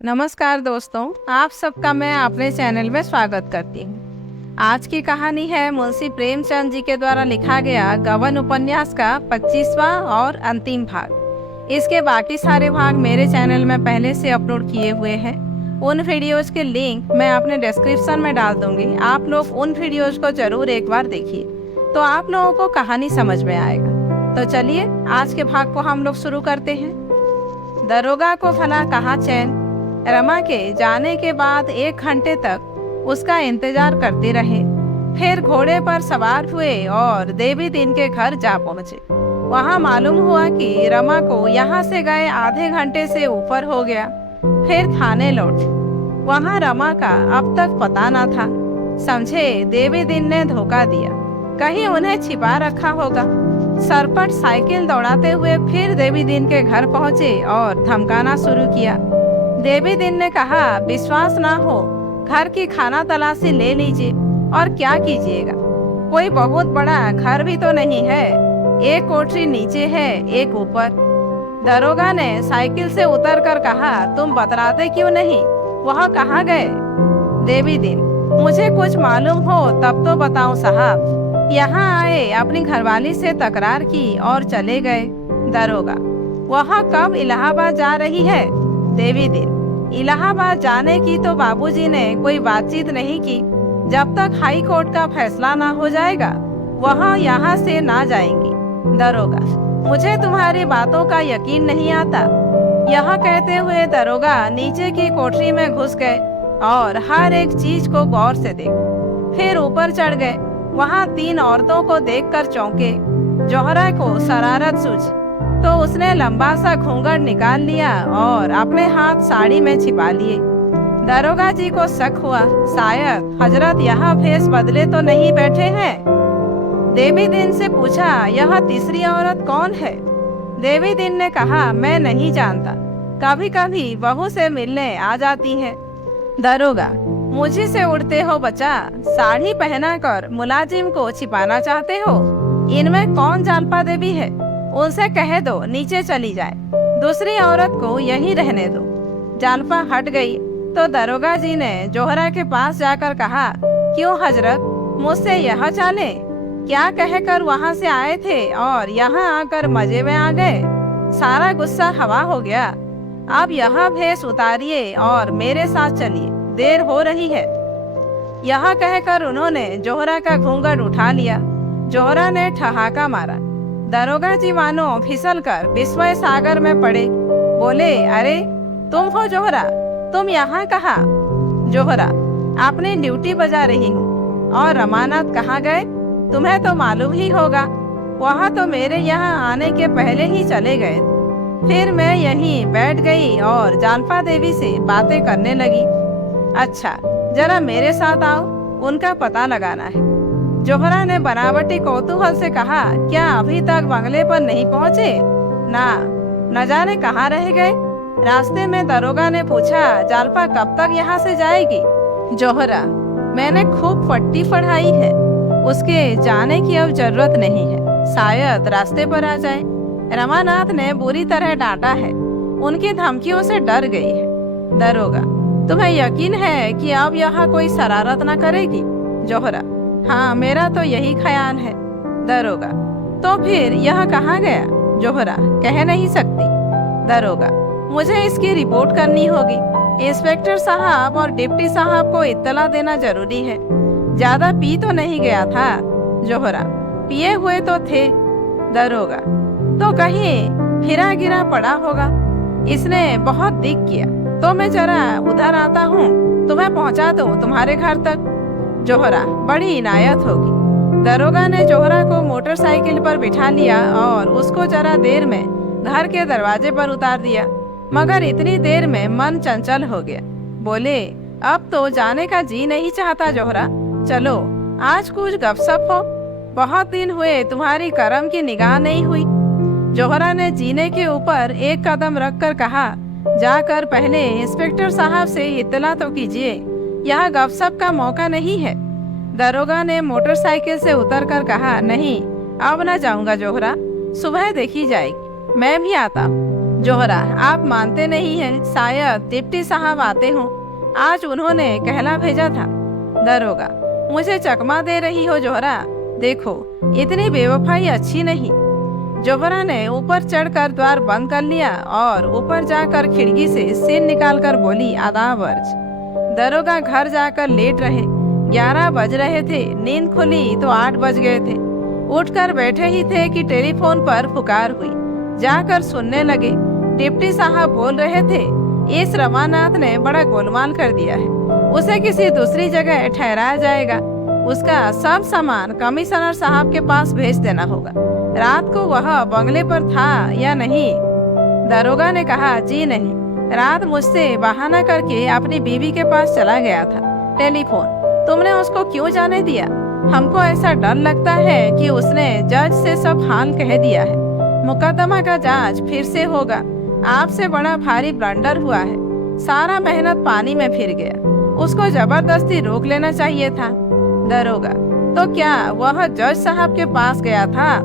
नमस्कार दोस्तों, आप सबका मैं अपने चैनल में स्वागत करती हूँ। आज की कहानी है मुंशी प्रेमचंद जी के द्वारा लिखा गया गबन उपन्यास का 25वां और अंतिम भाग। इसके बाकी सारे भाग मेरे चैनल में पहले से अपलोड किए हुए हैं। उन वीडियोज़ के लिंक मैं अपने डिस्क्रिप्शन में डाल दूंगी। आप लोग उन वीडियोज़ को ज़रूर एक बार देखिए, तो आप लोगों को कहानी समझ में आएगा। तो चलिए आज के भाग को हम लोग शुरू करते हैं। दरोगा को भला कहाँ चैन। रमा के जाने के बाद 1 घंटे तक उसका इंतजार करते रहे। फिर घोड़े पर सवार हुए और देवी दिन के घर जा पहुंचे। वहां मालूम हुआ कि रमा को यहां से गए आधे घंटे से ऊपर हो गया। फिर थाने लौटे। वहां रमा का अब तक पता न था। समझे देवी दिन ने धोखा दिया, कहीं उन्हें छिपा रखा होगा। सरपट साइकिल दौड़ाते हुए फिर देवी दिन के घर पहुंचे और धमकाना शुरू किया। देवी दिन ने कहा, विश्वास ना हो, घर की खाना तलाशी ले लीजिए और क्या कीजिएगा। कोई बहुत बड़ा घर भी तो नहीं है, एक कोठरी नीचे है, एक ऊपर। दरोगा ने साइकिल से उतरकर कहा, तुम बतलाते क्यों नहीं, वह कहाँ गए। देवी दिन, मुझे कुछ मालूम हो तब तो बताओ साहब। यहाँ आए, अपनी घरवाली से तकरार की और चले गए। दरोगा, वह कब इलाहाबाद जा रही है। देवी दिन, इलाहाबाद जाने की तो बाबूजी ने कोई बातचीत नहीं की। जब तक हाई कोर्ट का फैसला ना हो जाएगा वह यहाँ से ना जाएंगी। दरोगा, मुझे तुम्हारी बातों का यकीन नहीं आता। यह कहते हुए दरोगा नीचे की कोठरी में घुस गए और हर एक चीज को गौर से देख। फिर ऊपर चढ़ गए। वहाँ 3 औरतों को देखकर चौंके। जोहरा को शरारत सूझी तो उसने लंबा सा घूंघट निकाल लिया और अपने हाथ साड़ी में छिपा लिए। दरोगा जी को शक हुआ, शायद हजरत यहाँ भेष बदले तो नहीं बैठे हैं। देवी दिन से पूछा, यह तीसरी औरत कौन है। देवी दिन ने कहा, मैं नहीं जानता, कभी कभी बहू से मिलने आ जाती है। दरोगा, मुझे से उड़ते हो बचा, साड़ी पहनाकर मुलाजिम को छिपाना चाहते हो। इनमें कौन जालपा देवी है, उनसे कह दो नीचे चली जाए, दूसरी औरत को यहीं रहने दो। जालपा हट गई तो दरोगा जी ने जोहरा के पास जाकर कहा, क्यों हजरत, मुझसे यह चाले, क्या कहकर वहां से आए थे और यहाँ आकर मजे में आ गए। सारा गुस्सा हवा हो गया। अब यह भेष उतारिए और मेरे साथ चलिए, देर हो रही है। यह कहकर उन्होंने जोहरा का घूंघट उठा लिया। जोहरा ने ठहाका मारा। दरोगा जी मानो फिसलकर विस्मय सागर में पड़े। बोले, अरे तुम हो जोहरा, तुम यहाँ कहाँ। जोहरा, अपनी ड्यूटी बजा रही हूँ। और रमानाथ कहाँ गए, तुम्हें तो मालूम ही होगा। वह तो मेरे यहाँ आने के पहले ही चले गए। फिर मैं यहीं बैठ गई और जानपा देवी से बातें करने लगी। अच्छा, जरा मेरे साथ आओ, उनका पता लगाना है। जोहरा ने बनावटी कौतूहल से कहा, क्या अभी तक बंगले पर नहीं पहुँचे। न जाने कहाँ रह गए। रास्ते में दरोगा ने पूछा, जालपा कब तक यहाँ से जाएगी। जोहरा, मैंने खूब पट्टी पढ़ाई है, उसके जाने की अब जरूरत नहीं है, शायद रास्ते पर आ जाए। रमानाथ ने बुरी तरह डांटा है, उनकी धमकियों से डर गई है। दरोगा, तुम्हें यकीन है कि अब यहाँ कोई शरारत न करेगी। जोहरा, हाँ, मेरा तो यही ख्याल है। दरोगा, तो फिर यह कहाँ गया। जोहरा, कह नहीं सकती। दरोगा, मुझे इसकी रिपोर्ट करनी होगी। इंस्पेक्टर साहब और डिप्टी साहब को इत्तला देना जरूरी है। ज्यादा पी तो नहीं गया था। जोहरा, पिए हुए तो थे। दरोगा, तो कहीं फिरा गिरा पड़ा होगा, इसने बहुत दिख किया, तो मैं जरा उधर आता हूँ, तुम्हें पहुँचा दूँ तुम्हारे घर तक। जोहरा, बड़ी इनायत होगी। दरोगा ने जोहरा को मोटरसाइकिल पर बिठा लिया और उसको जरा देर में घर के दरवाजे पर उतार दिया। मगर इतनी देर में मन चंचल हो गया। बोले, अब तो जाने का जी नहीं चाहता जोहरा, चलो आज कुछ गपशप हो। बहुत दिन हुए तुम्हारी करम की निगाह नहीं हुई। जोहरा ने जीने के ऊपर एक कदम रखकर कहा, जाकर पहले इंस्पेक्टर साहब से इत्तला तो कीजिए, यह गपशप का मौका नहीं है। दरोगा ने मोटरसाइकिल से उतरकर कहा, नहीं अब न जाऊंगा जोहरा, सुबह देखी जाएगी, मैं भी आता हूँ। जोहरा, आप मानते नहीं हैं, शायद डिप्टी साहब आते हों। आज उन्होंने कहला भेजा था। दरोगा, मुझे चकमा दे रही हो जोहरा? देखो, इतनी बेवफाई अच्छी नहीं। जोहरा ने ऊपर चढ़कर द्वार बंद कर लिया और ऊपर जाकर खिड़की से सिर निकालकर बोली, आदाब अर्ज। दरोगा घर जाकर लेट रहे। 11 बज रहे थे। नींद खुली तो 8 बज गए थे। उठकर बैठे ही थे कि टेलीफोन पर पुकार हुई। जाकर सुनने लगे। डिप्टी साहब बोल रहे थे, इस रमानाथ ने बड़ा गोलमाल कर दिया है, उसे किसी दूसरी जगह ठहराया जाएगा। उसका सब सामान कमिश्नर साहब के पास भेज देना होगा। रात को वह बंगले पर था या नहीं? दरोगा ने कहा, जी नहीं, रात मुझसे बहाना करके अपनी बीवी के पास चला गया था। टेलीफोन तुमने उसको क्यों जाने दिया? हमको ऐसा डर लगता है कि उसने जज से सब हाल कह दिया है। मुकदमा का जांच फिर से होगा। आपसे बड़ा भारी ब्लंडर हुआ है। सारा मेहनत पानी में फिर गया। उसको जबरदस्ती रोक लेना चाहिए था। दरोगा, तो क्या वह जज साहब के पास गया था?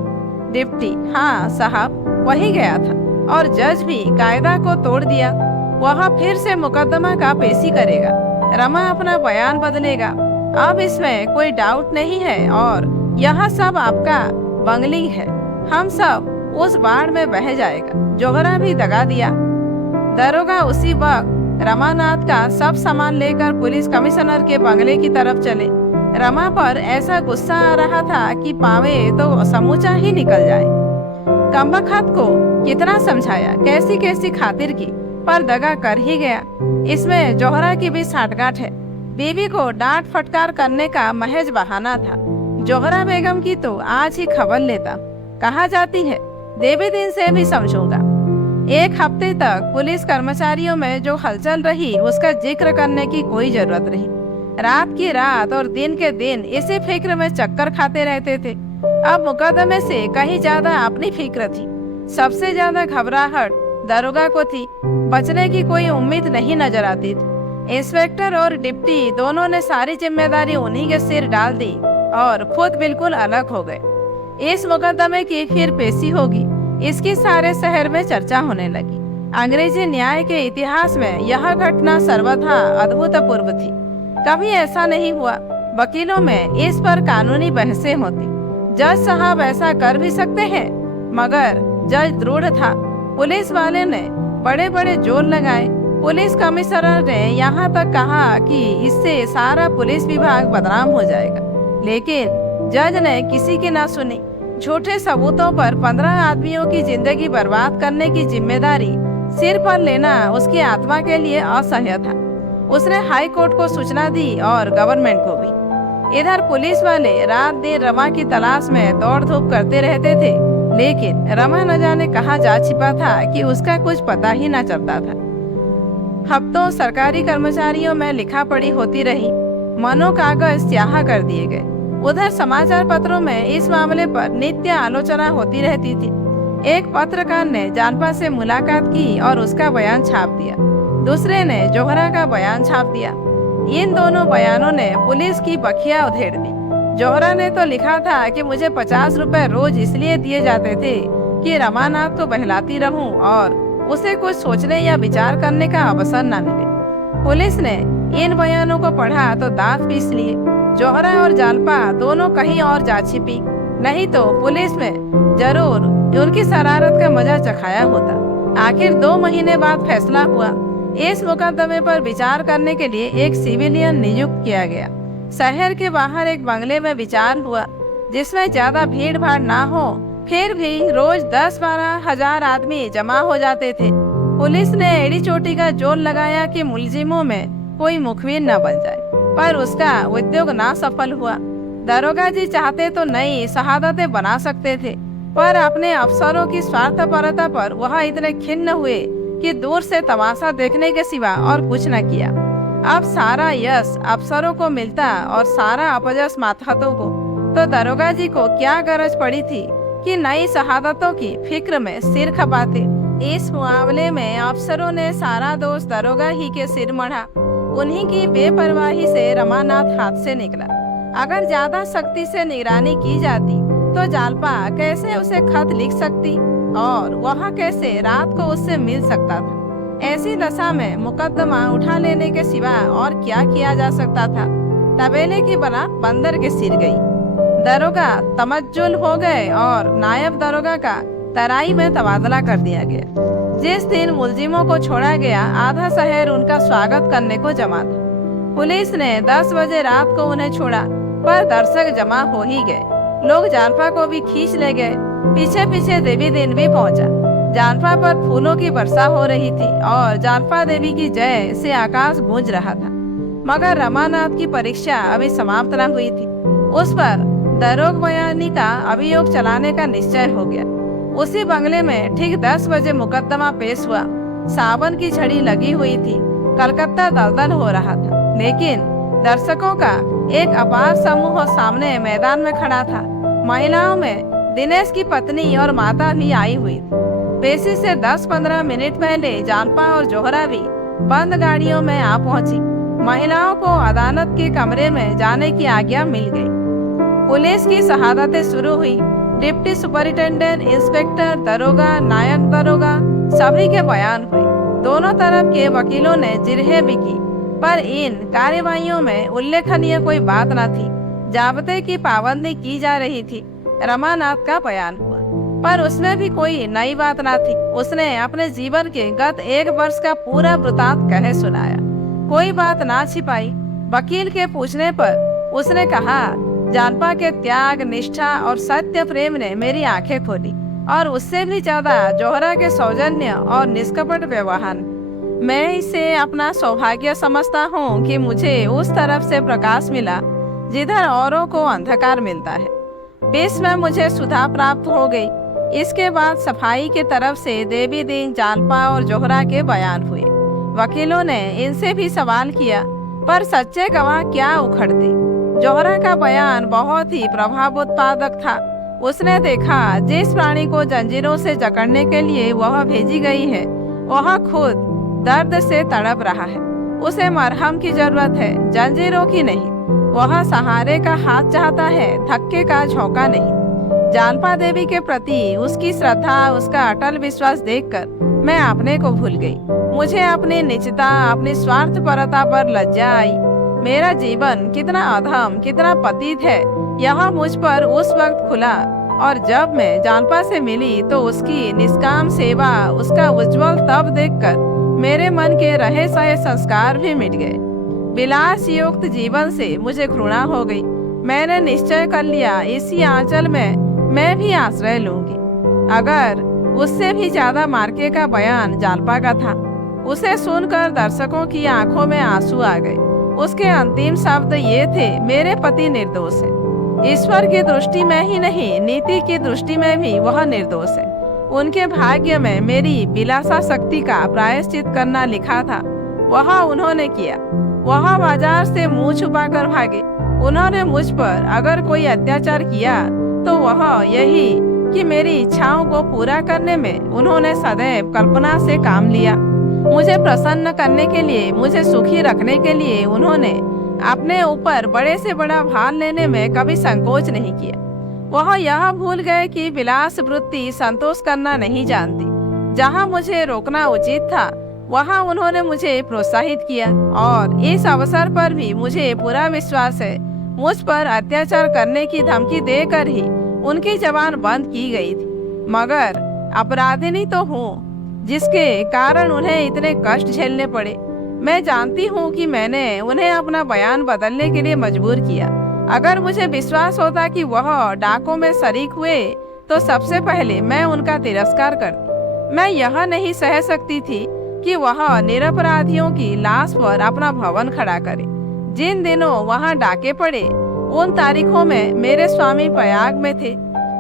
डिप्टी, हाँ साहब, वही गया था और जज भी कायदा को तोड़ दिया। वह फिर से मुकदमा का पेशी करेगा। रमा अपना बयान बदलेगा। अब इसमें कोई डाउट नहीं है और यह सब आपका बंगली है। हम सब उस बाढ़ में बह जाएगा। जोहरा भी दगा दिया। दरोगा उसी वक्त रमानाथ का सब सामान लेकर पुलिस कमिश्नर के बंगले की तरफ चले। रमा पर ऐसा गुस्सा आ रहा था कि पावे तो समूचा ही निकल जाए। कमबख्त को कितना समझाया, कैसी कैसी खातिर की, पर दगा कर ही गया। इसमें जोहरा की भी साठगांठ है। बीवी को डांट फटकार करने का महज बहाना था। जोहरा बेगम की तो आज ही खबर लेता। कहा जाती है, देवी दिन से भी समझूंगा। 1 हफ्ते तक पुलिस कर्मचारियों में जो हलचल रही, उसका जिक्र करने की कोई जरूरत नहीं। रात की रात और दिन के दिन इसी फिक्र में चक्कर खाते रहते थे। अब मुकदमे से कहीं ज्यादा अपनी फिक्र थी। सबसे ज्यादा घबराहट दरोगा को थी। बचने की कोई उम्मीद नहीं नजर आती थी। इंस्पेक्टर और डिप्टी दोनों ने सारी जिम्मेदारी उन्हीं के सिर डाल दी और खुद बिल्कुल अलग हो गए। इस मुकदमे की फिर पेशी होगी, इसकी सारे शहर में चर्चा होने लगी। अंग्रेजी न्याय के इतिहास में यह घटना सर्वथा अद्भुतपूर्व थी। कभी ऐसा नहीं हुआ। वकीलों में इस पर कानूनी बहसें होती। जज साहब ऐसा कर भी सकते हैं, मगर जज दृढ़ था। पुलिस वाले ने बड़े बड़े जोर लगाए। पुलिस कमिश्नर ने यहाँ तक कहा कि इससे सारा पुलिस विभाग बदनाम हो जाएगा, लेकिन जज ने किसी की ना सुनी। झूठे सबूतों पर 15 आदमियों की जिंदगी बर्बाद करने की जिम्मेदारी सिर पर लेना उसकी आत्मा के लिए असह्य था। उसने हाई कोर्ट को सूचना दी और गवर्नमेंट को भी। इधर पुलिस वाले रात दिन रमा की तलाश में दौड़ धूप करते रहते थे, लेकिन रमा न जाने कहाँ जा छिपा था कि उसका कुछ पता ही न चलता था। हफ्तों सरकारी कर्मचारियों में लिखा पढ़ी होती रही। मनो कागज स्याह कर दिए गए। उधर समाचार पत्रों में इस मामले पर नित्य आलोचना होती रहती थी। एक पत्रकार ने जानपा से मुलाकात की और उसका बयान छाप दिया। दूसरे ने जोहरा का बयान छाप दिया। इन दोनों बयानों ने पुलिस की बखिया उधेड़ दी। जोहरा ने तो लिखा था कि मुझे 50 रुपए रोज इसलिए दिए जाते थे कि रमानाथ को बहलाती रहूं और उसे कुछ सोचने या विचार करने का अवसर न मिले। पुलिस ने इन बयानों को पढ़ा तो दांत पीस लिए। जोहरा और जालपा दोनों कहीं और जा छिपी, नहीं तो पुलिस में जरूर उनकी शरारत का मजा चखाया होता। आखिर 2 महीने बाद फैसला हुआ। इस मुकदमे पर विचार करने के लिए एक सिविलियन नियुक्त किया गया। शहर के बाहर एक बंगले में विचार हुआ, जिसमें ज्यादा भीड़ भाड़ ना हो। फिर भी रोज 10-12 हजार आदमी जमा हो जाते थे। पुलिस ने एड़ी चोटी का जोर लगाया कि मुलजिमों में कोई मुखबिर न बन जाए, पर उसका उद्योग ना सफल हुआ। दरोगा जी चाहते तो नई शहादतें बना सकते थे, पर अपने अफसरों की स्वार्थपरता पर वह इतने खिन्न हुए कि दूर से तमाशा देखने के सिवा और कुछ न किया। अब सारा यश अफसरों को मिलता और सारा अपजस मातहतों को, तो दरोगा जी को क्या गरज पड़ी थी कि नई शहादतों की फिक्र में सिर खपाते। इस मामले में अफसरों ने सारा दोष दरोगा ही के सिर मढ़ा। उन्हीं की बेपरवाही से रमानाथ हाथ से निकला। अगर ज्यादा सख्ती से निगरानी की जाती तो जालपा कैसे उसे खत लिख सकती और वह कैसे रात को उससे मिल सकता था। ऐसी दशा में मुकदमा उठा लेने के सिवा और क्या किया जा सकता था। तबेले की बना बंदर के सिर गई। दरोगा तमज्जुल हो गए और नायब दरोगा का तराई में तबादला कर दिया गया। जिस दिन मुलजिमों को छोड़ा गया, आधा शहर उनका स्वागत करने को जमा था। पुलिस ने 10 बजे रात को उन्हें छोड़ा, पर दर्शक जमा हो ही गए। लोग जानपा को भी खींच ले गए। पीछे पीछे देवी दिन भी पहुंचा। जानपा पर फूलों की वर्षा हो रही थी और जानपा देवी की जय से आकाश गूंज रहा था। मगर रमानाथ की परीक्षा अभी समाप्त न हुई थी। उस पर दरोग बयानी का अभियोग चलाने का निश्चय हो गया। उसी बंगले में ठीक 10 बजे मुकदमा पेश हुआ। सावन की झड़ी लगी हुई थी। कलकत्ता दलदल हो रहा था, लेकिन दर्शकों का एक अपार समूह सामने मैदान में खड़ा था। महिलाओं में दिनेश की पत्नी और माता भी आई हुई थी। पेशी से 10-15 मिनट पहले जानपा और जोहरा भी बंद गाड़ियों में आ पहुंची। महिलाओं को अदालत के कमरे में जाने की आज्ञा मिल गई। पुलिस की शहादतें शुरू हुई। डिप्टी सुपरिटेंडेंट, इंस्पेक्टर, दरोगा, नायक दरोगा सभी के बयान हुए। दोनों तरफ के वकीलों ने जिरह भी की, पर इन कार्यवाहियों में उल्लेखनीय कोई बात न थी। जाब्ते की पाबंदी की जा रही थी। रमानाथ का बयान हुआ, पर उसमें भी कोई नई बात न थी। उसने अपने जीवन के गत 1 वर्ष का पूरा वृतांत कहे सुनाया। कोई बात ना छिपाई। वकील के पूछने पर उसने कहा, जानपा के त्याग, निष्ठा और सत्य प्रेम ने मेरी आंखें खोली, और उससे भी ज्यादा जोहरा के सौजन्य और निष्कपट व्यवहार। मैं इसे अपना सौभाग्य समझता हूँ कि मुझे उस तरफ से प्रकाश मिला जिधर औरों को अंधकार मिलता है। विश्व में मुझे सुधा प्राप्त हो गई। इसके बाद सफाई के तरफ से देवी दिन, जानपा और जोहरा के बयान हुए। वकीलों ने इनसे भी सवाल किया, पर सच्चे गवाह क्या उखड़ते। जोहरा का बयान बहुत ही प्रभावोत्पादक था। उसने देखा, जिस प्राणी को जंजीरों से जकड़ने के लिए वह भेजी गई है, वह खुद दर्द से तड़प रहा है। उसे मरहम की जरूरत है, जंजीरों की नहीं। वह सहारे का हाथ चाहता है, धक्के का झोंका नहीं। जानपा देवी के प्रति उसकी श्रद्धा, उसका अटल विश्वास देखकर मैं अपने को भूल गई। मुझे अपनी निजता, अपनी स्वार्थपरता पर लज्जा आई। मेरा जीवन कितना अधम, कितना पतित है, यह मुझ पर उस वक्त खुला। और जब मैं जानपा से मिली तो उसकी निष्काम सेवा, उसका उज्जवल तप देखकर मेरे मन के रहे सहे संस्कार भी मिट गए। विलास युक्त जीवन से मुझे घृणा हो गई। मैंने निश्चय कर लिया, इसी आंचल में मैं भी आश्रय लूंगी। अगर उससे भी ज्यादा मार्के का बयान जानपा का था। उसे सुनकर दर्शकों की आंखों में आंसू आ गए। उसके अंतिम शब्द ये थे, मेरे पति निर्दोष है। ईश्वर की दृष्टि में ही नहीं, नीति की दृष्टि में भी वह निर्दोष है। उनके भाग्य में मेरी विलासा शक्ति का प्रायश्चित करना लिखा था, वह उन्होंने किया। वह बाजार से मुंह छुपाकर भागे। उन्होंने मुझ पर अगर कोई अत्याचार किया तो वह यही कि मेरी इच्छाओं को पूरा करने में उन्होंने सदैव कल्पना से काम लिया। मुझे प्रसन्न करने के लिए, मुझे सुखी रखने के लिए उन्होंने अपने ऊपर बड़े से बड़ा भार लेने में कभी संकोच नहीं किया। वह यह भूल गए कि विलास वृत्ति संतोष करना नहीं जानती। जहाँ मुझे रोकना उचित था, वहाँ उन्होंने मुझे प्रोत्साहित किया, और इस अवसर पर भी मुझे पूरा विश्वास है, मुझ पर अत्याचार करने की धमकी देकर ही उनकी जबान बंद की गई थी। मगर अपराधिनी तो हूँ, जिसके कारण उन्हें इतने कष्ट झेलने पड़े। मैं जानती हूँ कि मैंने उन्हें अपना बयान बदलने के लिए मजबूर किया। अगर मुझे विश्वास होता कि वह डाकों में शरीक हुए, तो सबसे पहले मैं उनका तिरस्कार करती। मैं यह नहीं सह सकती थी कि वह निरपराधियों की लाश पर अपना भवन खड़ा करे। जिन दिनों वहाँ डाके पड़े, उन तारीखों में मेरे स्वामी प्रयाग में थे।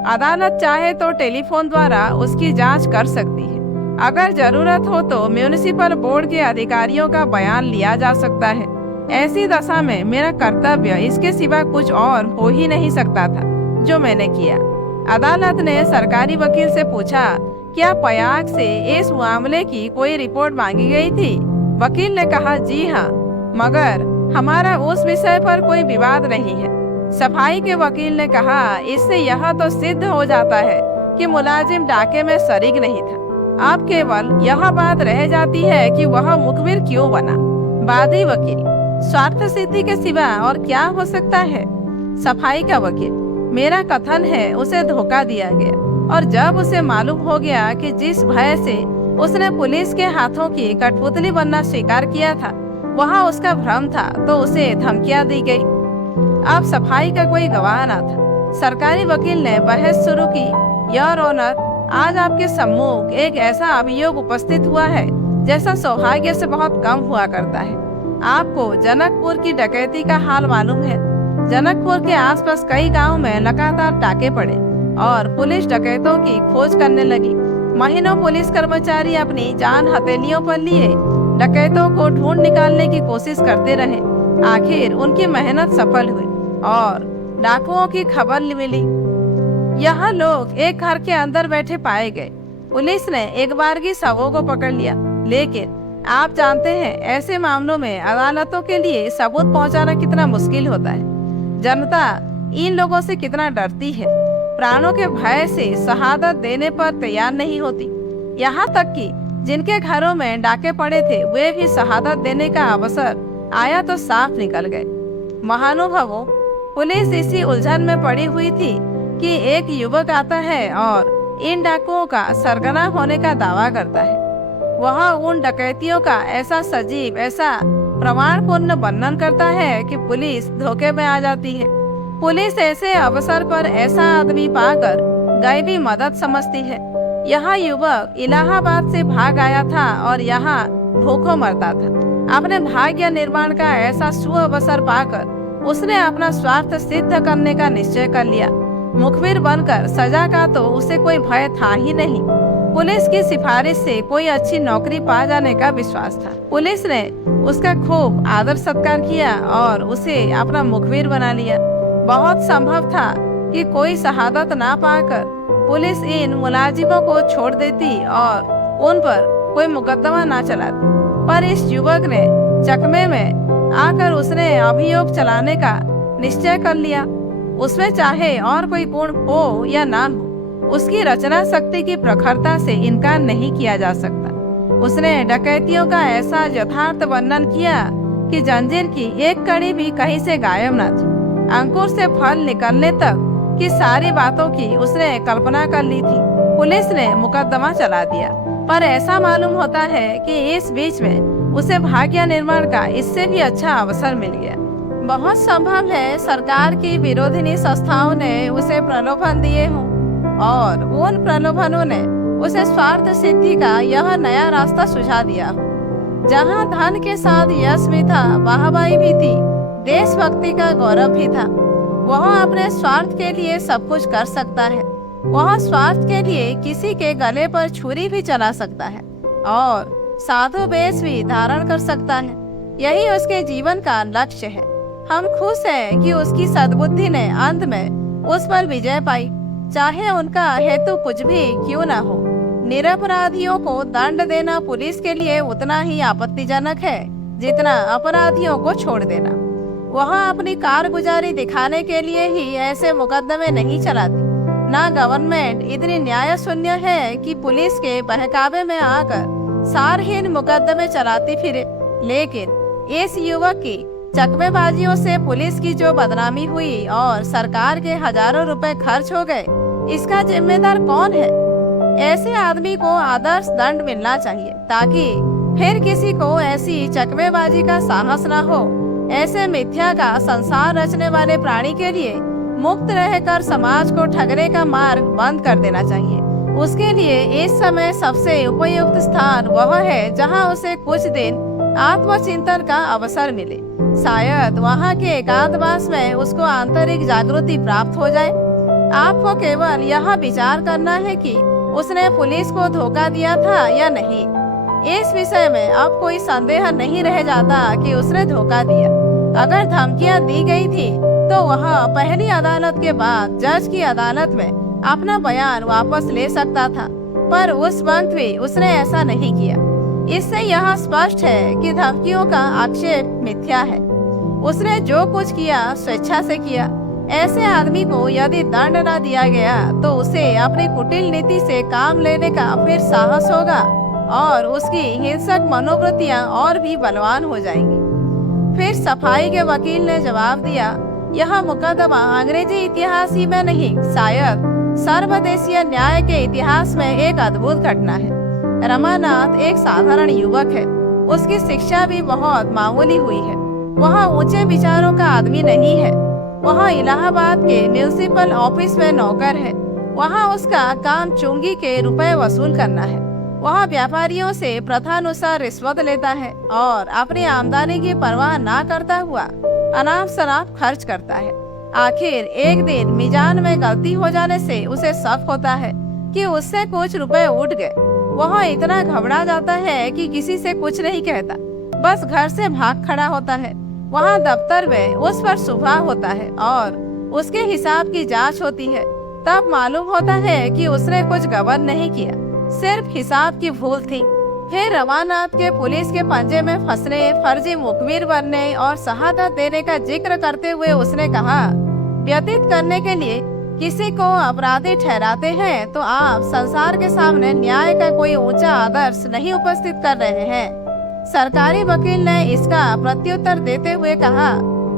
अदालत चाहे तो टेलीफोन द्वारा उसकी जांच कर सकती है। अगर जरूरत हो तो म्यूनिसिपल बोर्ड के अधिकारियों का बयान लिया जा सकता है। ऐसी दशा में मेरा कर्तव्य इसके सिवा कुछ और हो ही नहीं सकता था, जो मैंने किया। अदालत ने सरकारी वकील से पूछा, क्या प्रयाग से इस मामले की कोई रिपोर्ट मांगी गई थी? वकील ने कहा, जी हाँ, मगर हमारा उस विषय पर कोई विवाद नहीं है। सफाई के वकील ने कहा, इससे यह तो सिद्ध हो जाता है कि मुलाजिम डाके में शरीक नहीं था। अब केवल यह बात रह जाती है कि वह मुखबिर क्यों बना। वादी वकील, स्वार्थ सिद्धि के सिवा और क्या हो सकता है। सफाई का वकील, मेरा कथन है उसे धोखा दिया गया, और जब उसे मालूम हो गया कि जिस भय से उसने पुलिस के हाथों की कठपुतली बनना स्वीकार किया था वह उसका भ्रम था, तो उसे धमकियां दी गई। अब सफाई का कोई गवाह न था। सरकारी वकील ने बहस शुरू की। योर ऑनर, आज आपके सम्मुख एक ऐसा अभियोग उपस्थित हुआ है जैसा सौभाग्य से बहुत कम हुआ करता है। आपको जनकपुर की डकैती का हाल मालूम है। जनकपुर के आसपास कई गांवों में लगातार डाके पड़े और पुलिस डकैतों की खोज करने लगी। महीनों पुलिस कर्मचारी अपनी जान हथेलियों पर लिए डकैतों को ढूंढ निकालने की कोशिश करते रहे। आखिर उनकी मेहनत सफल हुई और डाकुओं की खबर मिली। यह लोग एक घर के अंदर बैठे पाए गए। पुलिस ने एक बारगी शवों को पकड़ लिया, लेकिन आप जानते हैं ऐसे मामलों में अदालतों के लिए सबूत पहुंचाना कितना मुश्किल होता है। जनता इन लोगों से कितना डरती है, प्राणों के भय से शहादत देने पर तैयार नहीं होती। यहाँ तक कि जिनके घरों में डाके पड़े थे वे भी शहादत देने का अवसर आया तो साफ निकल गए। महानुभावों, पुलिस इसी उलझन में पड़ी हुई थी कि एक युवक आता है और इन डाकुओं का सरगना होने का दावा करता है। वह उन डकैतियों का ऐसा सजीव, ऐसा प्रमाणपूर्ण वर्णन करता है कि पुलिस धोखे में आ जाती है। पुलिस ऐसे अवसर पर ऐसा आदमी पाकर गैबी मदद समझती है। यह युवक इलाहाबाद से भाग आया था और यहाँ भूखों मरता था। अपने भाग्य निर्माण का ऐसा सुअवसर पाकर उसने अपना स्वार्थ सिद्ध करने का निश्चय कर लिया। मुखबिर बनकर सजा का तो उसे कोई भय था ही नहीं। पुलिस की सिफारिश से कोई अच्छी नौकरी पा जाने का विश्वास था। पुलिस ने उसका खूब आदर सत्कार किया और उसे अपना मुखबिर बना लिया। बहुत संभव था कि कोई शहादत ना पाकर पुलिस इन मुलाजिमों को छोड़ देती और उन पर कोई मुकदमा ना चलाती, पर इस युवक ने चकमे में आकर उसने अभियोग चलाने का निश्चय कर लिया। उसमें चाहे और कोई गुण हो या ना हो, उसकी रचना शक्ति की प्रखरता से इनकार नहीं किया जा सकता। उसने डकैतियों का ऐसा यथार्थ वर्णन किया कि जंजीर की एक कड़ी भी कहीं से गायब न थी। अंकुर से फल निकलने तक की सारी बातों की उसने कल्पना कर ली थी। पुलिस ने मुकदमा चला दिया, पर ऐसा मालूम होता है कि इस बीच में उसे भाग्य निर्माण का इससे भी अच्छा अवसर मिल गया। बहुत संभव है सरकार की विरोधिनी संस्थाओं ने उसे प्रलोभन दिए हों और उन प्रलोभनों ने उसे स्वार्थ सिद्धि का यह नया रास्ता सुझा दिया हो। जहाँ धन के साथ यश भी था, वाहवाही भी थी, देशभक्ति का गौरव भी था। वह अपने स्वार्थ के लिए सब कुछ कर सकता है। वह स्वार्थ के लिए किसी के गले पर छुरी भी चला सकता है और साधु वेश भी धारण कर सकता है। यही उसके जीवन का लक्ष्य है। हम खुश हैं कि उसकी सद्बुद्धि ने अंत में उस पर विजय पाई, चाहे उनका हेतु कुछ भी क्यों न हो। निरपराधियों को दंड देना पुलिस के लिए उतना ही आपत्तिजनक है जितना अपराधियों को छोड़ देना। वह अपनी कारगुजारी दिखाने के लिए ही ऐसे मुकदमे नहीं चलाती। ना गवर्नमेंट इतनी न्याय शून्य है कि पुलिस के बहकावे में आकर सारहीन मुकदमे चलाती फिरे। लेकिन इस युवक की चकमेबाजियों से पुलिस की जो बदनामी हुई और सरकार के हजारों रुपए खर्च हो गए, इसका जिम्मेदार कौन है? ऐसे आदमी को आदर्श दंड मिलना चाहिए ताकि फिर किसी को ऐसी चकमेबाजी का साहस न हो। ऐसे मिथ्या का संसार रचने वाले प्राणी के लिए मुक्त रहकर समाज को ठगने का मार्ग बंद कर देना चाहिए। उसके लिए इस समय सबसे उपयुक्त स्थान वह है जहां उसे कुछ दिन आत्मचिंतन का अवसर मिले। शायद वहां के एकांतवास में उसको आंतरिक जागृति प्राप्त हो जाए। आपको केवल यह विचार करना है कि उसने पुलिस को धोखा दिया था या नहीं। इस विषय में अब कोई संदेह नहीं रह जाता कि उसने धोखा दिया। अगर धमकियां दी गई थी तो वह पहली अदालत के बाद जज की अदालत में अपना बयान वापस ले सकता था, पर उस वक्त भी उसने ऐसा नहीं किया। इससे यह स्पष्ट है कि धमकियों का आक्षेप मिथ्या है। उसने जो कुछ किया स्वेच्छा से किया। ऐसे आदमी को यदि दंड न दिया गया तो उसे अपनी कुटिल नीति से काम लेने का फिर साहस होगा और उसकी हिंसक मनोवृत्तियां और भी बलवान हो जाएंगी। फिर सफाई के वकील ने जवाब दिया, यह मुकदमा अंग्रेजी इतिहास ही में नहीं, शायद सर्वदेशीय न्याय के इतिहास में एक अद्भुत घटना है। रमानाथ एक साधारण युवक है, उसकी शिक्षा भी बहुत मामूली हुई है। वह ऊंचे विचारों का आदमी नहीं है। वह इलाहाबाद के म्यूनिसिपल ऑफिस में नौकर है। वहाँ उसका काम चुंगी के रुपए वसूल करना है। वह व्यापारियों से प्रथानुसार रिश्वत लेता है और अपनी आमदनी की परवाह ना करता हुआ अनाप शनाप खर्च करता है। आखिर एक दिन मीजान में गलती हो जाने से उसे शक होता है कि उससे कुछ रुपए उठ गए। वह इतना घबरा जाता है कि किसी से कुछ नहीं कहता, बस घर से भाग खड़ा होता है। वहाँ दफ्तर में उस पर सुबह होता है और उसके हिसाब की जांच होती है। तब मालूम होता है कि उसने कुछ गबन नहीं किया, सिर्फ हिसाब की भूल थी। फिर रमानाथ के पुलिस के पंजे में फंसने, फर्जी मुखबिर बनने और शहादत देने का जिक्र करते हुए उसने कहा, व्यतीत करने के लिए किसी को अपराधी ठहराते हैं तो आप संसार के सामने न्याय का कोई ऊंचा आदर्श नहीं उपस्थित कर रहे हैं। सरकारी वकील ने इसका प्रत्युत्तर देते हुए कहा,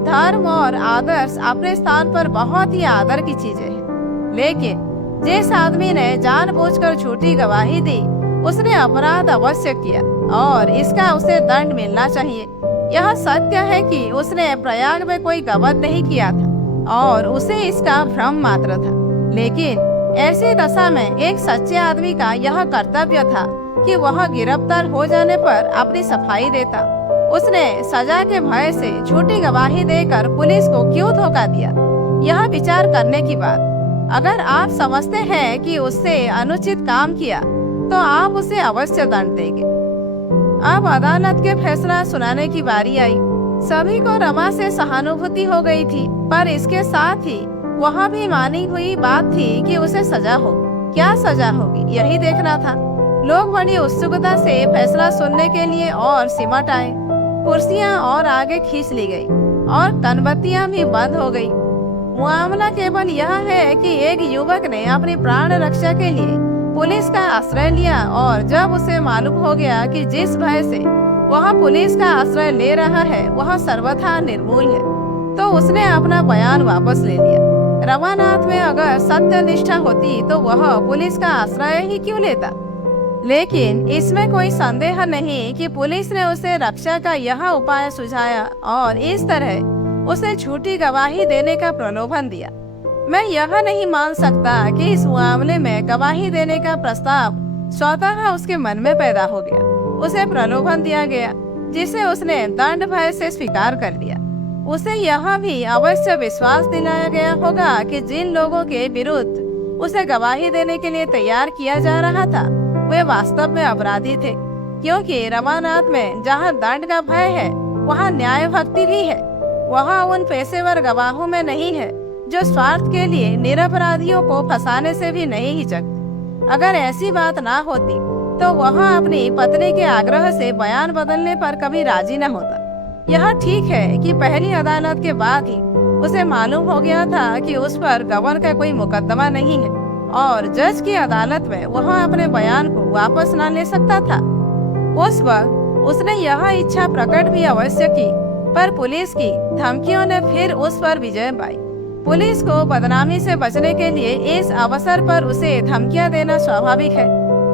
धर्म और आदर्श अपने स्थान पर बहुत ही आदर की चीजें हैं, लेकिन जिस आदमी ने जानबूझकर झूठी गवाही दी उसने अपराध अवश्य किया और इसका उसे दंड मिलना चाहिए। यह सत्य है कि उसने प्रयाग में कोई गबन नहीं किया था और उसे इसका भ्रम मात्र था, लेकिन ऐसी दशा में एक सच्चे आदमी का यह कर्तव्य था कि वह गिरफ्तार हो जाने पर अपनी सफाई देता। उसने सजा के भय से झूठी गवाही देकर पुलिस को क्यों धोखा दिया? यह विचार करने की बात। अगर आप समझते हैं कि उससे अनुचित काम किया तो आप उसे अवश्य दंड देंगे। अब अदालत के फैसला सुनाने की बारी आई। सभी को रमा से सहानुभूति हो गई थी, पर इसके साथ ही वह भी मानी हुई बात थी कि उसे सजा हो। क्या सजा होगी यही देखना था। लोग बड़ी उत्सुकता से फैसला सुनने के लिए और सिमट आए। कुर्सियां और आगे खींच ली गई और कनबत्तियां भी बंद हो गई। मामला केवल यह है कि एक युवक ने अपनी प्राण रक्षा के लिए पुलिस का आश्रय लिया और जब उसे मालूम हो गया कि जिस भय से वह पुलिस का आश्रय ले रहा है वह सर्वथा निर्मूल है, तो उसने अपना बयान वापस ले लिया। रमानाथ में अगर सत्य निष्ठा होती तो वह पुलिस का आश्रय ही क्यों लेता? लेकिन इसमें कोई संदेह नहीं कि पुलिस ने उसे रक्षा का यह उपाय सुझाया और इस तरह उसे झूठी गवाही देने का प्रलोभन दिया। मैं यह नहीं मान सकता कि इस मामले में गवाही देने का प्रस्ताव स्वतः उसके मन में पैदा हो गया। उसे प्रलोभन दिया गया जिसे उसने दंड भय से स्वीकार कर लिया। उसे यह भी अवश्य विश्वास दिलाया गया होगा कि जिन लोगों के विरुद्ध उसे गवाही देने के लिए तैयार किया जा रहा था वे वास्तव में अपराधी थे, क्योंकि रमानाथ में जहाँ दंड का भय है वहाँ न्याय भक्ति भी है। वहाँ उन पेशेवर गवाहों में नहीं है जो स्वार्थ के लिए निरपराधियों को फंसाने से भी नहीं हिचकते। अगर ऐसी बात ना होती तो वह अपनी पत्नी के आग्रह से बयान बदलने पर कभी राजी न होता। यह ठीक है कि पहली अदालत के बाद ही उसे मालूम हो गया था कि उस पर गबन का कोई मुकदमा नहीं है और जज की अदालत में वह अपने बयान को वापस न ले सकता था। उस वक्त उसने यह इच्छा प्रकट भी अवश्य की, पर पुलिस की धमकियों ने फिर उस पर विजय पाई। पुलिस को बदनामी से बचने के लिए इस अवसर पर उसे धमकियां देना स्वाभाविक है,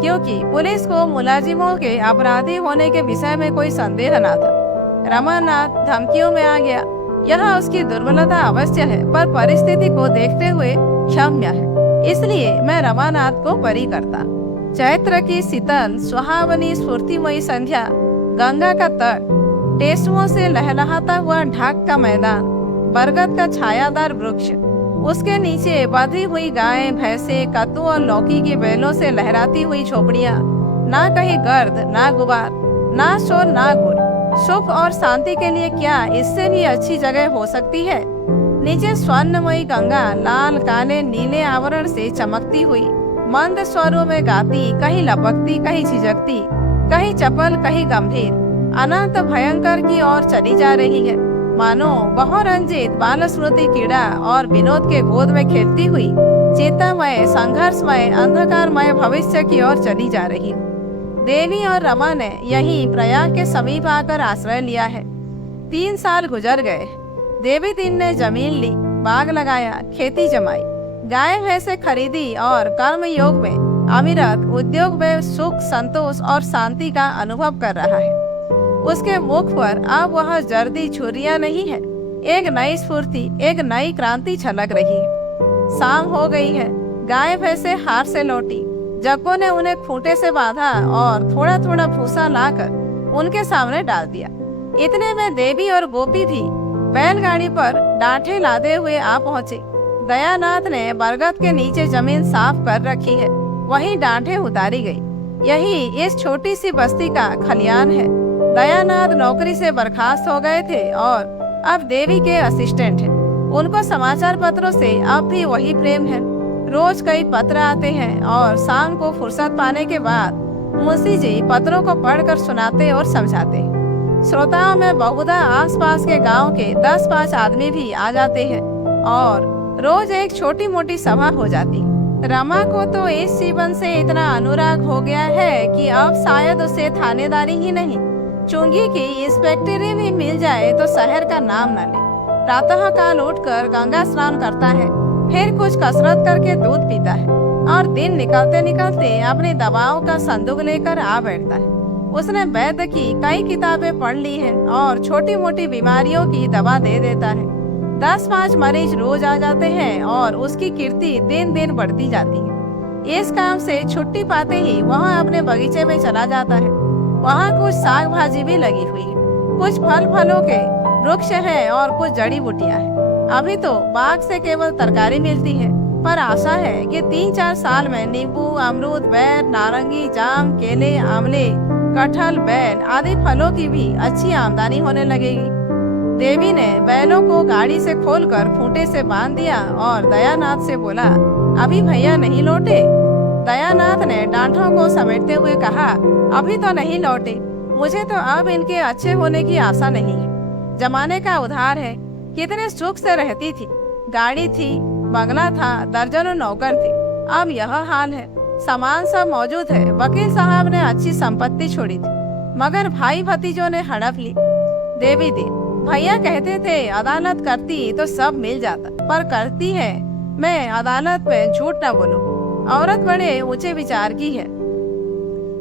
क्योंकि पुलिस को मुलाजिमों के अपराधी होने के विषय में कोई संदेह न था। रमानाथ धमकियों में आ गया। यह उसकी दुर्बलता अवश्य है, पर परिस्थिति को देखते हुए क्षम्य है, इसलिए मैं रमानाथ को बरी करता। चैत्र की शीतल सुहावनी स्फूर्तिमयी संध्या, गंगा का तट, टेसुओं से लहलहाता हुआ ढाक का मैदान, बरगद का छायादार वृक्ष, उसके नीचे बंधी हुई गायें, भैंसे, कद्दू और लौकी की बेलों से लहराती हुई झोपड़ियां, ना कहीं गर्द, ना गुबार, ना शोर, ना गुल। सुख और शांति के लिए क्या इससे भी अच्छी जगह हो सकती है? नीचे स्वर्णमयी गंगा लाल, काले, नीले आवरण से चमकती हुई मंद स्वरों में गाती, कहीं लपकती, कहीं झिझकती, कहीं चपल, कहीं गंभीर, अनंत भयंकर की ओर चली जा रही है। मानो बहुरंजित बाल स्मृति कीड़ा और विनोद के गोद में खेलती हुई चिंतामय संघर्षमय अंधकारमय भविष्य की ओर चली जा रही हूँ। देवी और रमा ने यहीं प्रयाग के समीप आकर आश्रय लिया है। 3 साल गुजर गए। देवी दिन ने जमीन ली, बाग लगाया, खेती जमाई, गाय भैंसे खरीदी और कर्म योग में अविरत उद्योग में सुख संतोष और शांति का अनुभव कर रहा है। उसके मुख पर अब वह जर्दी छुरियां नहीं है, एक नई स्फूर्ति, एक नई क्रांति छलक रही है। शाम हो गई है। गाय भैंसे हार से लौटी। जग्गू ने उन्हें खूंटे से बांधा और थोड़ा थोड़ा भूसा लाकर उनके सामने डाल दिया। इतने में देवी और गोपी भी बैलगाड़ी पर डांठे लादे हुए आ पहुंचे। दयानाथ ने बरगद के नीचे जमीन साफ कर रखी है, वहीं डांठे उतारी गई। यही इस छोटी सी बस्ती का खलियान है। दयानाथ नौकरी से बर्खास्त हो गए थे और अब देवी के असिस्टेंट हैं। उनको समाचार पत्रों से अब भी वही प्रेम है। रोज कई पत्र आते हैं और शाम को फुर्सत पाने के बाद मुंशी जी पत्रों को पढ़कर सुनाते और समझाते हैं। श्रोताओं में बहुधा आसपास के गांव के 10-5 आदमी भी आ जाते हैं और रोज एक छोटी मोटी सभा हो जाती। रमा को तो इस जीवन से इतना अनुराग हो गया है कि अब शायद उसे थानेदारी ही नहीं, चुंगी की इंस्पेक्टरी भी मिल जाए तो शहर का नाम न ले। प्रातः काल उठकर गंगा स्नान करता है, फिर कुछ कसरत करके दूध पीता है और दिन निकलते निकलते अपनी दवाओं का संदूक लेकर आ बैठता है। उसने वैद्य की कई किताबें पढ़ ली हैं और छोटी मोटी बीमारियों की दवा दे देता है। 10-5 मरीज रोज आ जाते हैं और उसकी कीर्ति दिन दिन बढ़ती जाती है। इस काम से छुट्टी पाते ही वह अपने बगीचे में चला जाता है। वहाँ कुछ साग भाजी भी लगी हुई है, कुछ फलों के वृक्ष हैं और कुछ जड़ी बूटियां हैं। अभी तो बाग से केवल तरकारी मिलती है, पर आशा है कि 3-4 साल में नींबू, अमरूद, बैर, नारंगी, जाम, केले, आमले, कटहल, बैल आदि फलों की भी अच्छी आमदनी होने लगेगी। देवी ने बैलों को गाड़ी से खोलकर खूंटे से बांध दिया और दयानाथ से बोला, अभी भैया नहीं लौटे? दयानाथ ने डांठों को समेटते हुए कहा, अभी तो नहीं लौटे। मुझे तो अब इनके अच्छे होने की आशा नहीं है। जमाने का उधार है। कितने सुख से रहती थी, गाड़ी थी, बंगला था, दर्जनों नौकर थे। अब यह हाल है। सामान सब मौजूद है। वकील साहब ने अच्छी संपत्ति छोड़ी थी, मगर भाई भतीजों ने हड़प ली। देवी दिन भैया कहते थे अदालत करती तो सब मिल जाता, पर करती है। मैं अदालत में झूठ न बोलूं। औरत बड़े ऊंचे विचार की है।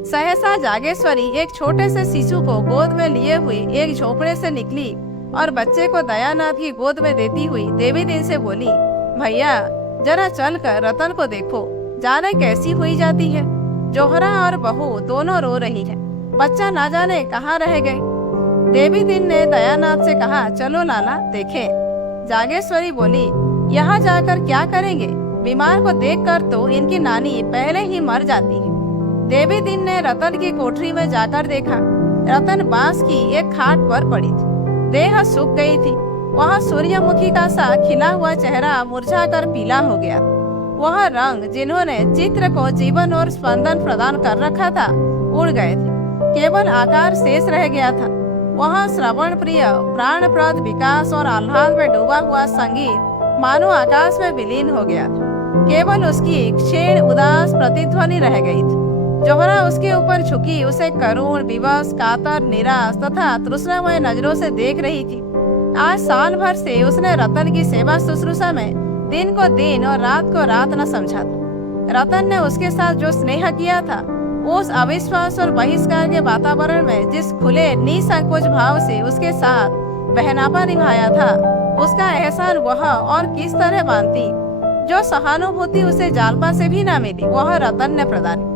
सहसा जागेश्वरी एक छोटे से शिशु को गोद में लिए हुई एक झोपड़े से निकली और बच्चे को दयानाथ की गोद में देती हुई देवी दिन से बोली, भैया जरा चलकर रतन को देखो, जाने कैसी हुई जाती है। जोहरा और बहू दोनों रो रही है। बच्चा ना जाने कहाँ रह गए। देवी दिन ने दयानाथ से कहा, चलो लाला देखें। जागेश्वरी बोली, यहाँ जाकर क्या करेंगे? बीमार को देखकर तो इनकी नानी पहले ही मर जाती है। देवी दिन ने रतन की कोठरी में जाकर देखा। रतन बांस की एक खाट पर पड़ी थी। देह सूख गई थी। वह सूर्यमुखी का सा खिला हुआ चेहरा मुरझाकर पीला हो गया। वह रंग जिन्होंने चित्र को जीवन और स्पंदन प्रदान कर रखा था उड़ गए थे। केवल आकार शेष रह गया था। वह श्रवण प्रिय प्राणप्रद विकास और आह्लाद में डूबा हुआ संगीत मानो आकाश में विलीन हो गया था। केवल उसकी क्षीण उदास प्रतिध्वनि रह गई थी। जोहरा उसके ऊपर झुकी उसे करुण, विवश, कातर, निराश तथा तृष्णामय नजरों से देख रही थी। आज साल भर से उसने रतन की सेवा शुश्रूषा में दिन को दिन और रात को रात न समझा था। रतन ने उसके साथ जो स्नेह किया था, उस अविश्वास और बहिष्कार के वातावरण में जिस खुले निसंकोच भाव से उसके साथ बहनापा निभाया था, उसका एहसान वह और किस तरह मानती। जो सहानुभूति उसे जालपा से भी न मिली, वह रतन ने प्रदान की।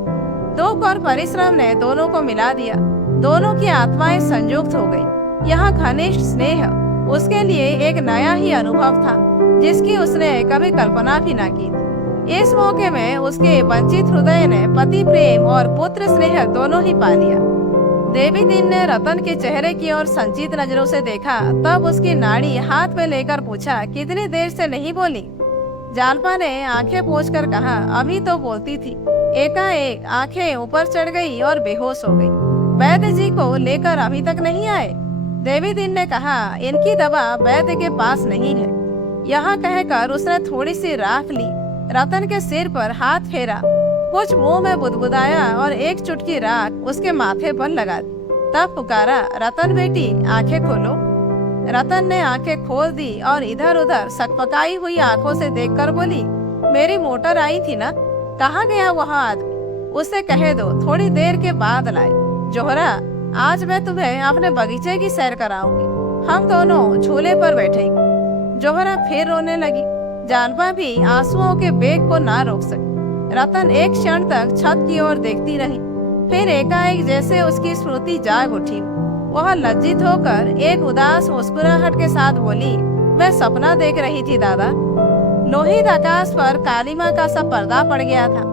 दुख और परिश्रम ने दोनों को मिला दिया। दोनों की आत्माएं संयुक्त हो गई। यह घनिष्ठ स्नेह उसके लिए एक नया ही अनुभव था, जिसकी उसने कभी कल्पना भी न की थी। इस मौके में उसके वंचित हृदय ने पति प्रेम और पुत्र स्नेह दोनों ही पा लिया। देवी दिन ने रतन के चेहरे की ओर संचित नजरों से देखा। तब उसकी नाड़ी हाथ में लेकर पूछा, कितनी देर से नहीं बोली? जालपा ने आंखें पोंछकर कहा, अभी तो बोलती थी। एकाएक आंखें ऊपर चढ़ गई और बेहोश हो गई। वैद्य जी को लेकर अभी तक नहीं आए? देवी दिन ने कहा, इनकी दवा वैद्य के पास नहीं है। यह कहकर उसने थोड़ी सी राख ली, रतन के सिर पर हाथ फेरा, कुछ मुंह में बुदबुदाया और एक चुटकी राख उसके माथे पर लगा दी। तब पुकारा, रतन बेटी आंखें खोलो। रतन ने आंखें खोल दी और इधर उधर सकपकाई हुई आंखों से देखकर बोली, मेरी मोटर आई थी ना, कहाँ गया वह आदमी? उसे कह दो थोड़ी देर के बाद लाए। जोहरा, आज मैं तुम्हें अपने बगीचे की सैर कराऊंगी, हम दोनों झूले पर बैठेंगे। जोहरा फिर रोने लगी। जानपा भी आंसुओं के बेग को ना रोक सकी। रतन एक क्षण तक छत की ओर देखती रही, फिर एकाएक जैसे उसकी स्मृति जाग उठी। वह लज्जित होकर एक उदास मुस्कुराहट के साथ बोली, मैं सपना देख रही थी दादा। लोहित आकाश पर कालीमा का सा पर्दा पड़ गया था।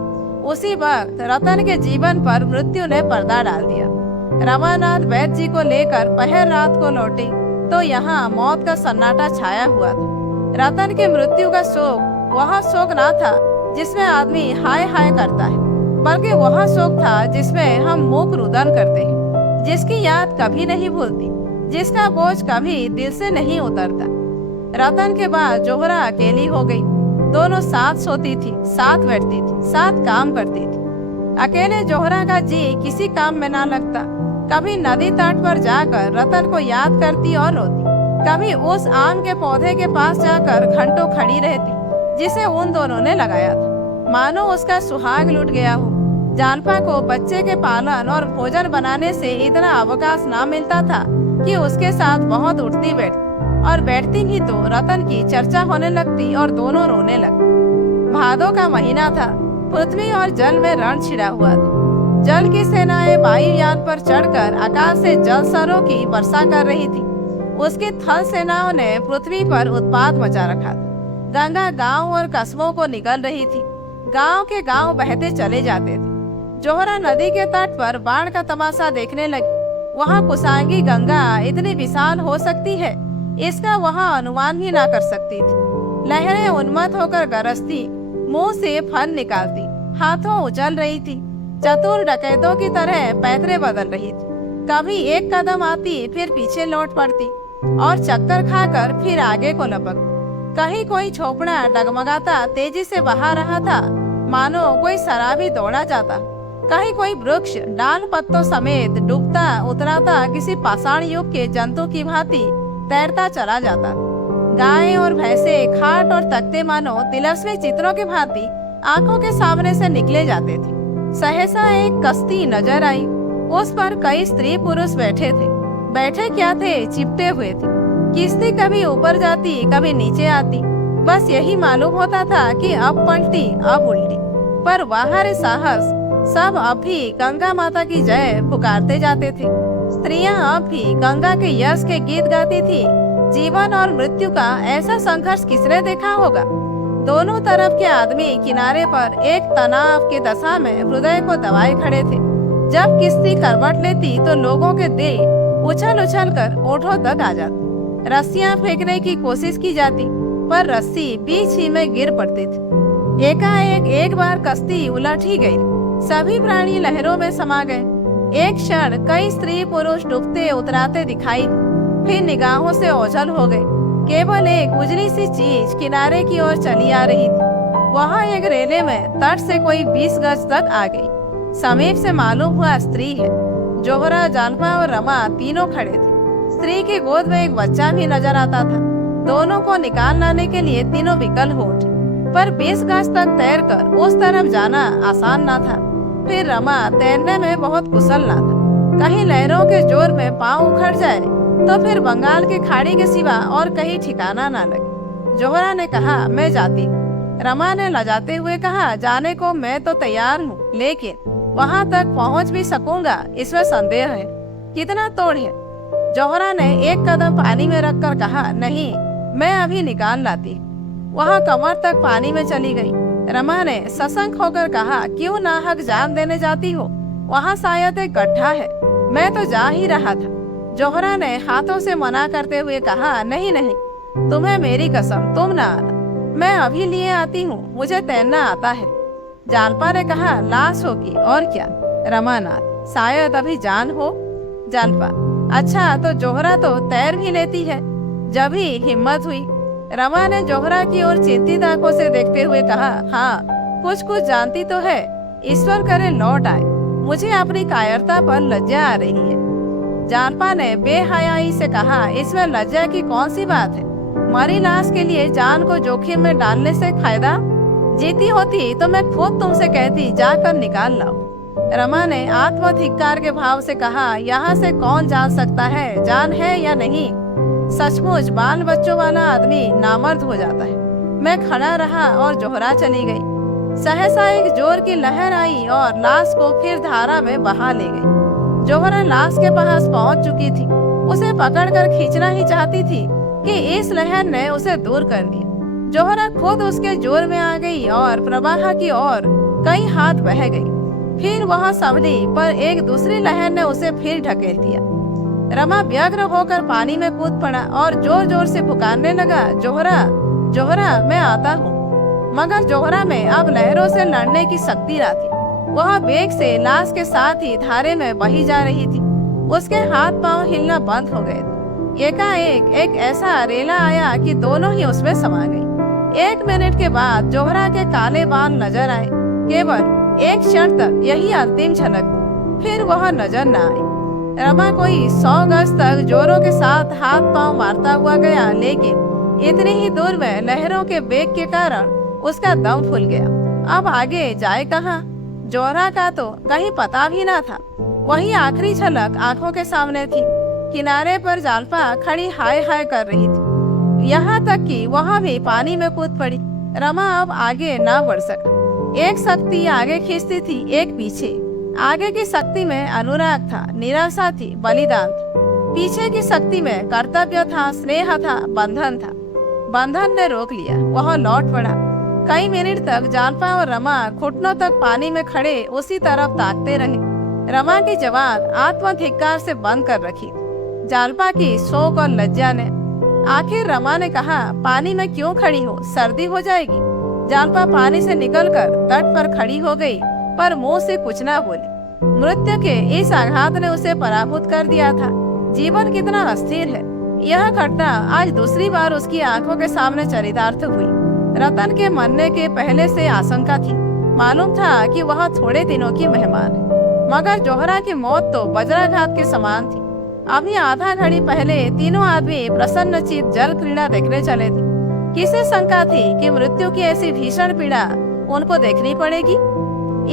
उसी वक्त रतन के जीवन पर मृत्यु ने पर्दा डाल दिया। रमानाथ वैद्य जी को लेकर पहर रात को लौटे तो यहाँ मौत का सन्नाटा छाया हुआ था। रतन के मृत्यु का शोक वह शोक ना था जिसमें आदमी हाय हाय करता है, बल्कि वह शोक था जिसमें हम मुख रुदन करते हैं, जिसकी याद कभी नहीं भूलती, जिसका बोझ कभी दिल से नहीं उतरता। रतन के बाद जोहरा अकेली हो गई। दोनों साथ सोती थी, साथ बैठती थी, साथ काम करती थी। अकेले जोहरा का जी किसी काम में ना लगता। कभी नदी तट पर जाकर रतन को याद करती और रोती, कभी उस आम के पौधे के पास जाकर घंटों खड़ी रहती जिसे उन दोनों ने लगाया था, मानो उसका सुहाग लुट गया हो। जानपा को बच्चे के पालन और भोजन बनाने से इतना अवकाश ना मिलता था कि उसके साथ बहुत उठती बैठती, और बैठती भी तो रतन की चर्चा होने लगती और दोनों रोने लगते। भादों का महीना था। पृथ्वी और जल में रण छिड़ा हुआ था। जल की सेनाएं वायुयान पर चढ़कर आकाश से जल सरों की वर्षा कर रही थी। उसकी थल सेनाओं ने पृथ्वी पर उत्पात मचा रखा था। गंगा गांव और कस्बों को निगल रही थी। गांव के गांव बहते चले जाते थे। जोहरा नदी के तट पर बाढ़ का तमाशा देखने लगी। वहां कुसांगी गंगा इतनी विशाल हो सकती है, इसका वहां अनुमान भी ना कर सकती थी। लहरें उन्मत्त होकर गरजती, मुंह से फन निकालती, हाथों उछल रही थी, चतुर डकैतों की तरह पैतरे बदल रही थी। कभी एक कदम आती, फिर पीछे लौट पड़ती और चक्कर खाकर फिर आगे को लपकती। कहीं कोई झोपड़ा डगमगाता तेजी से बहा रहा था, मानो कोई शराबी दौड़ा जाता। कहीं कोई वृक्ष डाल पत्तों समेत डूबता उतराता किसी पाषाण युग के जंतु की भांति तैरता चला जाता। गायें और भैंसे, खाट और तख्ते मानो तिलस्मी चित्रों की भांति आंखों के सामने से निकले जाते थे। सहसा एक कश्ती नजर आई। उस पर कई स्त्री पुरुष बैठे थे। बैठे क्या थे, चिपटे हुए थे। किश्ती कभी ऊपर जाती, कभी नीचे आती। बस यही मालूम होता था कि अब पलटी अब उल्टी, पर बाहर साहस सब अब भी गंगा माता की जय पुकारते जाते थे। स्त्रियां अब भी गंगा के यश के गीत गाती थी। जीवन और मृत्यु का ऐसा संघर्ष किसने देखा होगा। दोनों तरफ के आदमी किनारे पर एक तनाव की दशा में हृदय को दबाए खड़े थे। जब किश्ती करवट लेती तो लोगों के दिल उछल उछल कर ओठों तक आ जाते। रस्सियां फेंकने की कोशिश की जाती, पर रस्सी बीच ही में गिर पड़ती थी। एकाएक एक बार कश्ती उलट ही गई। सभी प्राणी लहरों में समा गए। एक क्षण कई स्त्री पुरुष डूबते उतराते दिखाई, फिर निगाहों से ओझल हो गए। केवल एक उजली सी चीज किनारे की ओर चली आ रही थी। वह एक रेले में तट से कोई 20 गज तक आ गई। समीप से मालूम हुआ स्त्री है। जोहरा, जानपा और रमा तीनों खड़े थे। स्त्री की गोद में एक बच्चा भी नजर आता था। दोनों को निकाल लाने के लिए तीनों विकल हो उठे, पर 20 गज तक तैरकर उस तरफ जाना आसान ना था। फिर रमा तैरने में बहुत कुशल ना था। कहीं लहरों के जोर में पांव उखड़ जाए तो फिर बंगाल की खाड़ी के सिवा और कहीं ठिकाना ना लगे। जोहरा ने कहा, मैं जाती हूँ। रमा ने लजाते हुए कहा, जाने को मैं तो तैयार हूँ, लेकिन वहाँ तक पहुँच भी सकूंगा इसमें संदेह है। कितना तोड़ है। जोहरा ने एक कदम पानी में रखकर कहा, नहीं, मैं अभी निकाल लाती। वह कमर तक पानी में चली गई। रमा ने सशंक होकर कहा, क्यों नाहक जान देने जाती हो? वहाँ शायद एक गड्ढा है। मैं तो जा ही रहा था। जोहरा ने हाथों से मना करते हुए कहा, नहीं नहीं, तुम्हें मेरी कसम, तुम ना आना। मैं अभी लिए आती हूँ, मुझे तैरना आता है। जानपा ने कहा, लाश होगी और क्या। रमानाथ, शायद अभी जान हो। जानपा, अच्छा तो जोहरा तो तैर भी लेती है। जब ही हिम्मत हुई, रमा ने जोहरा की ओर चिंतित आंखों से देखते हुए कहा, हाँ कुछ कुछ जानती तो है, ईश्वर करे लौट आए। मुझे अपनी कायरता पर लज्जा आ रही है। जानपा ने बेहयाई से कहा, इसमें लज्जा की कौन सी बात है? मरी लाश के लिए जान को जोखिम में डालने से फायदा? जीती होती तो मैं खुद तुमसे कहती, जाकर निकाल लाओ। रमा ने आत्मधिक्कार के भाव से कहा, यहाँ से कौन जान सकता है जान है या नहीं? सचमुच बाल बच्चों वाला आदमी नामर्द हो जाता है। मैं खड़ा रहा और जोहरा चली गई। सहसा एक जोर की लहर आई और लाश को फिर धारा में बहा ले गई। जोहरा लाश के पास पहुंच चुकी थी। उसे पकड़कर खींचना ही चाहती थी कि इस लहर ने उसे दूर कर दिया। जोहरा खुद उसके जोर में आ गई और प्रवाह की ओर कई हाथ बह गई। फिर वह संभली, पर एक दूसरी लहर ने उसे फिर ढकेल दिया। रमा व्यग्र होकर पानी में कूद पड़ा और जोर जोर से पुकारने लगा, जोहरा जोहरा मैं आता हूँ। मगर जोहरा में अब लहरों से लड़ने की शक्ति न थी। वह वेग से लाश के साथ ही धारे में बही जा रही थी। उसके हाथ पांव हिलना बंद हो गए। एकाएक एक ऐसा रेला आया कि दोनों ही उसमें समा गई। 1 मिनट के बाद जोहरा के काले बाल नजर आए। केवल एक क्षण तक यही अंतिम झलक, फिर वह नजर न आई। रमा कोई 100 गज तक जोरों के साथ हाथ पांव मारता हुआ गया, लेकिन इतनी ही दूर में लहरों के वेग के कारण उसका दम फूल गया। अब आगे जाए कहाँ? जोहरा का तो कहीं पता भी न था। वही आखिरी झलक आंखों के सामने थी। किनारे पर जालपा खड़ी हाय हाय कर रही थी। यहाँ तक कि वह भी पानी में कूद पड़ी। रमा अब आगे ना बढ़ सका। एक शक्ति आगे खींचती थी, एक पीछे। आगे की शक्ति में अनुराग था, निराशा थी, बलिदान था। पीछे की शक्ति में कर्तव्य था, स्नेह था, बंधन था। बंधन ने रोक लिया। वह लौट पड़ा। कई मिनट तक जालपा और रमा घुटनों तक पानी में खड़े उसी तरफ ताकते रहे। रमा की जवान आत्मधिक्कार से बंद कर रखी। जालपा की शोक और लज्जा ने। आखिर रमा ने कहा, पानी में क्यों खड़ी हो, सर्दी हो जाएगी। जालपा पानी से निकलकर तट पर खड़ी हो गई, पर मुंह से कुछ ना बोली। मृत्यु के इस आघात ने उसे पराभूत कर दिया था। जीवन कितना अस्थिर है। यह घटना आज दूसरी बार उसकी आंखों के सामने चरितार्थ हुई। रतन के मरने के पहले से आशंका थी। मालूम था कि वह थोड़े दिनों की मेहमान है, मगर जोहरा की मौत तो वज्राघात के समान थी। अभी आधा घड़ी पहले तीनों आदमी प्रसन्नचित्त जल क्रीड़ा देखने चले थे। किसे शंका थी कि मृत्यु की ऐसी भीषण पीड़ा उनको देखनी पड़ेगी?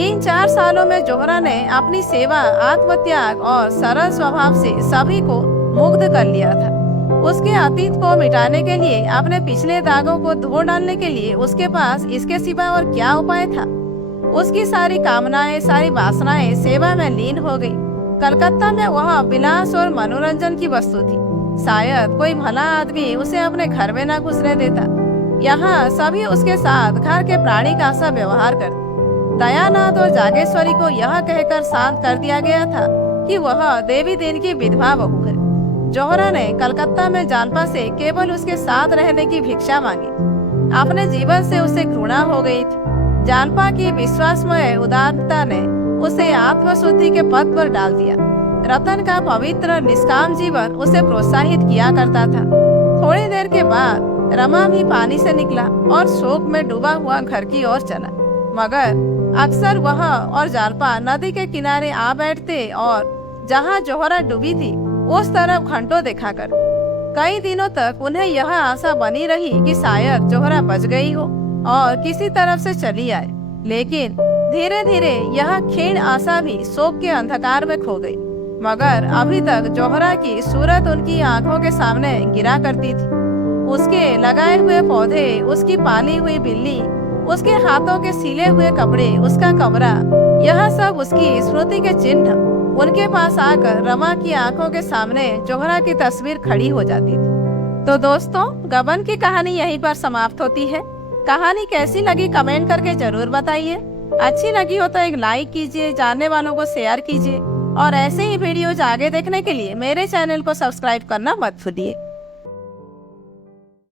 इन 4 सालों में जोहरा ने अपनी सेवा, आत्मत्याग और सरल स्वभाव से सभी को मुग्ध कर लिया था। उसके अतीत को मिटाने के लिए, अपने पिछले दागों को धो डालने के लिए उसके पास इसके सिवा और क्या उपाय था? उसकी सारी कामनाएं, सारी वासनाएं सेवा में लीन हो गई। कलकत्ता में वह विलास और मनोरंजन की वस्तु थी। शायद कोई भला आदमी उसे अपने घर में न घुसने देता। यहाँ सभी उसके साथ घर के प्राणी का सा व्यवहार करते। दयानाथ और जागेश्वरी को यह कहकर शांत कर दिया गया था कि वह देवी दिन की विधवा बहू है। जोहरा ने कलकत्ता में जालपा से केवल उसके साथ रहने की भिक्षा मांगी। अपने जीवन से उसे घृणा हो गई थी। जालपा की विश्वासमय उदारता ने उसे आत्मशुद्धि के पथ पर डाल दिया। रतन का पवित्र निष्काम जीवन उसे प्रोत्साहित किया करता था। थोड़ी देर के बाद रमा भी पानी से निकला और शोक में डूबा हुआ घर की ओर चला। मगर अक्सर वह और जालपा नदी के किनारे आ बैठते और जहाँ जोहरा डूबी थी उस तरफ घंटों देखा कर। कई दिनों तक उन्हें यह आशा बनी रही कि शायद जोहरा बच गई हो और किसी तरफ से चली आए। लेकिन धीरे धीरे यह क्षीण आशा भी शोक के अंधकार में खो गई। मगर अभी तक जोहरा की सूरत उनकी आंखों के सामने गिरा करती थी। उसके लगाए हुए पौधे, उसकी पाली हुई बिल्ली, उसके हाथों के सिले हुए कपड़े, उसका कमरा, यह सब उसकी स्मृति के चिन्ह उनके पास आकर रमा की आंखों के सामने जोहरा की तस्वीर खड़ी हो जाती थी। तो दोस्तों, गबन की कहानी यहीं पर समाप्त होती है। कहानी कैसी लगी कमेंट करके जरूर बताइए। अच्छी लगी हो तो एक लाइक कीजिए, जानने वालों को शेयर कीजिए और ऐसे ही वीडियोज आगे देखने के लिए मेरे चैनल को सब्सक्राइब करना मत भूलिए।